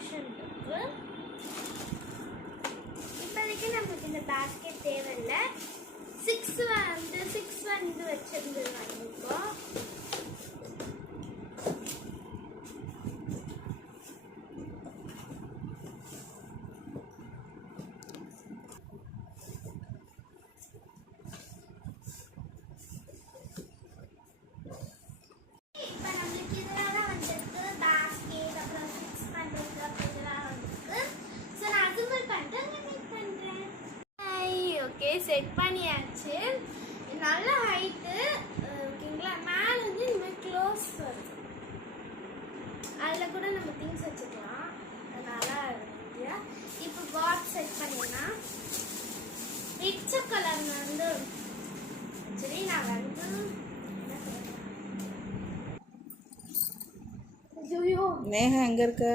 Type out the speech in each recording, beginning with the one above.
Section இருக்கு. இப்போதைக்கு நமக்கு இந்த பேஸ்கெட் தேவையில்லை. 6 வந்து வச்சிருந்துருவாங்க. இப்போ செட் பண்ணியாச்சு. நல்ல ஹைட்டு ஓகேங்களா. மேலே வந்து இந்த மாதிரி க்ளோஸ் வருது. அதில் கூட நம்ம திங்ஸ் வச்சுக்கலாம். அதனால இப்போ பாட் செட் பண்ணிடலாம். பிச்ச கலர் வந்து ஆக்சுவலி நான் வந்து நேஹா எங்கே இருக்க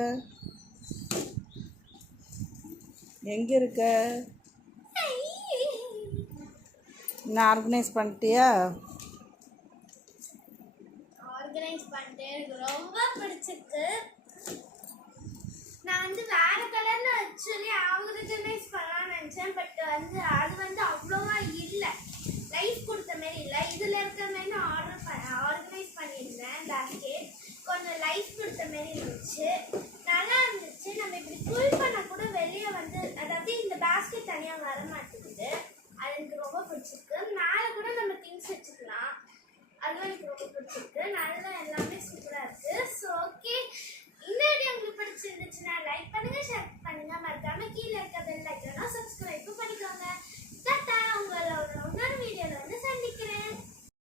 நான் ஆர்கனைஸ் பண்ணிட்டியா? ஆர்கனைஸ் பண்ணிட்டேன். எனக்கு ரொம்ப பிடிச்சிருக்கு. நான் வந்து வேற கலர்ல ஆக்சுவலி ஆர்கனைஸ் பண்ணலாம்னு நினைச்சேன். பட் வந்து அது வந்து அவ்வளோவா இல்லை, லைஃப் கொடுத்த மாதிரி இல்லை. இதில் இருக்கிற மாதிரி நான் ஆர்கனைஸ் பண்ணியிருந்தேன். பேஸ்கெட் கொஞ்சம் லைஃப் கொடுத்த மாதிரி இருந்துச்சு, நல்லா இருந்துச்சு. நம்ம இப்படி புல் பண்ண கூட வெளியே வந்து, அதாவது இந்த பேஸ்கெட் தனியாக வர மாட்டேங்குது. அது எனக்கு ரொம்ப பிடிச்சிருக்கு. மேலே கூட நம்ம திங்ஸ் வச்சுக்கலாம். அதுவும் எனக்கு ரொம்ப பிடிச்சிருக்கு. நல்லா எல்லாமே சூப்பராக இருக்குது. So okay,